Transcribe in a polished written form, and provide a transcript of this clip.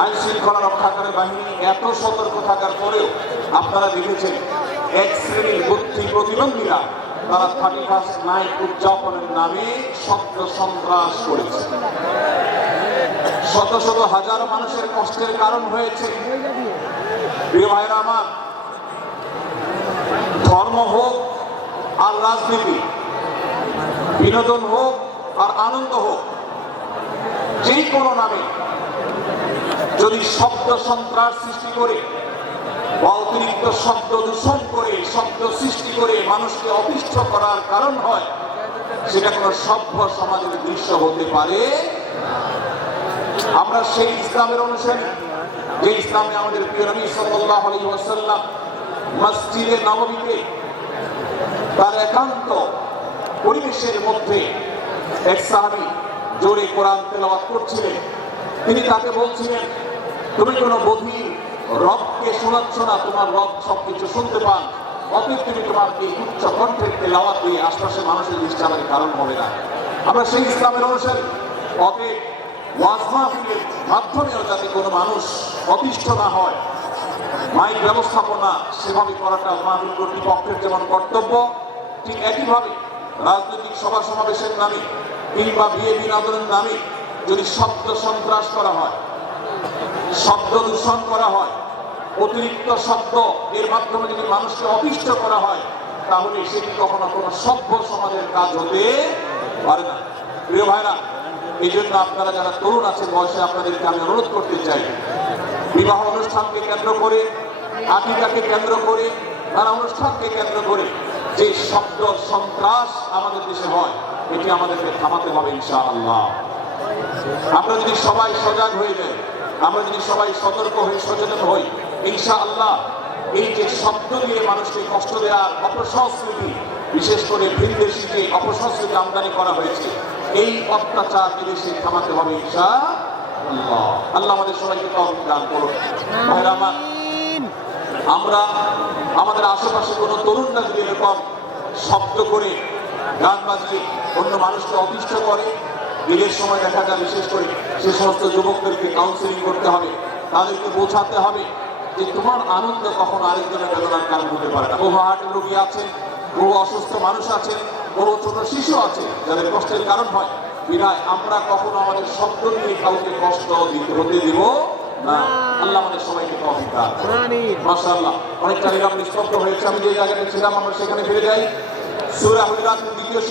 আইন শৃঙ্খলা রক্ষাকারী বাহিনী এত সতর্ক থাকার পরেও আপনারা দেখেছেন এক শ্রেণীর গোষ্ঠী প্রতিবন্ধীরা তারা 31st নাইট উদযাপনের নামে শব্দ সন্ত্রাস করেছে, শত শত হাজার মানুষের কষ্টের কারণ হয়েছে। প্রিয় ভাইরা আমার, ধর্ম হোক আর রাজনীতি, বিনোদন হোক আর আনন্দ হোক, যে কোনো নামে যদি শব্দ সন্ত্রাস সৃষ্টি করে বা অতিরিক্ত শব্দ দূষণ করে, শব্দ সৃষ্টি করে মানুষকে অতিষ্ঠ করার কারণ হয়, সেটা কোনো সভ্য সমাজের দৃশ্য হতে পারে। আমরা সেই ইসলামের অনুসারী যে ইসলামে আমাদের প্রিয় নবী সাল্লাল্লাহু আলাইহি ওয়াসাল্লাম মসজিদে নববীতে তার একান্ত পরিবেশের মধ্যে এক সাহাবী জোরে কোরআন তেলাওয়াত করছিলেন। তিনি তাকে বলছিলেন, তুমি কোনো বধির রবকে শোনাচ্ছ না, তোমার রব সবকিছু শুনতে পান, অতএব তুমি তোমার এই উচ্চ কণ্ঠের তেলাওয়াত দিয়ে আশপাশের মানুষের ডিস্টার্বের কারণ হবে না। আমরা সেই ইসলামের অনুসারী, অতএব ওয়াজ মাহফিলের মাধ্যমেও যাতে কোনো মানুষ অতিষ্ঠ না হয়, মাইক ব্যবস্থাপনা সেভাবে করাটা মাহফিল কর্তৃপক্ষের যেমন কর্তব্য, ঠিক একইভাবে রাজনৈতিক সভা সমাবেশের নামে কিংবা বিয়ে বিনোদনের নামে যদি শব্দ সন্ত্রাস করা হয়, শব্দ দূষণ করা হয়, অতিরিক্ত শব্দ এর মাধ্যমে যদি মানুষকে অতিষ্ঠ করা হয়, তাহলে সেটি কখনো কোনো সভ্য সমাজের কাজ হতে পারে না। প্রিয় ভাইরা, এই জন্য আপনারা যারা তরুণ আছেন বয়সে, আপনাদেরকে আমি অনুরোধ করতে চাই, বিবাহ অনুষ্ঠানকে কেন্দ্র করে, আকিকাকে কেন্দ্র করে, নানা অনুষ্ঠানকে কেন্দ্র করে যে শব্দ সন্ত্রাস আমাদের দেশে হয়, এটি আমাদেরকে থামাতে হবে ইনশাআল্লাহ। আমরা যদি সবাই সজাগ হয়ে যাই, আমরা যদি সবাই সতর্ক হয়ে সচেতন হই, ইনশাআল্লাহ এই যে শব্দ দিয়ে মানুষকে কষ্ট দেওয়ার অপসংস্কৃতি, বিশেষ করে ভিনদেশি যে অপসংস্কৃতি আমদানি করা হয়েছে, এই অত্যাচার বিদেশে থামাতে হবে ইনশাআল্লাহ। আল্লাহ আমাদের সবাইকে তৌফিক দান করুন। ভাইরা আমার, আমরা আমাদের আশেপাশে কোনো তরুণরা যদি এরকম শব্দ করে, গান বাজিয়ে অন্য মানুষকে অতিষ্ঠ করে, ঈদের সময় দেখা যায় বিশেষ করে সে সমস্ত যুবকদেরকে কাউন্সিলিং করতে হবে, তাদেরকে বোঝাতে হবে যে তোমার আনন্দ কখনো আরেকজনের বেদনার কারণ হতে পারে না। বহু হার্টের রোগী আছেন, বহু অসুস্থ মানুষ আছেন, বহু ছোট শিশু আছে যাদের কষ্টের কারণ হয়। বিধায় আমরা কখনো আমাদের শব্দ নিয়ে কাউকে কষ্ট হতে দিব না। আল্লাহ আমাদের সবাইকে তৌফিক দান করুন। মাশাআল্লাহ, অনেকটা নিস্তব্ধ হয়েছে। আমি যে জায়গাটা ছিলাম আমরা সেখানে ফিরে যাই। সূরা হুজুরাতের দ্বিতীয়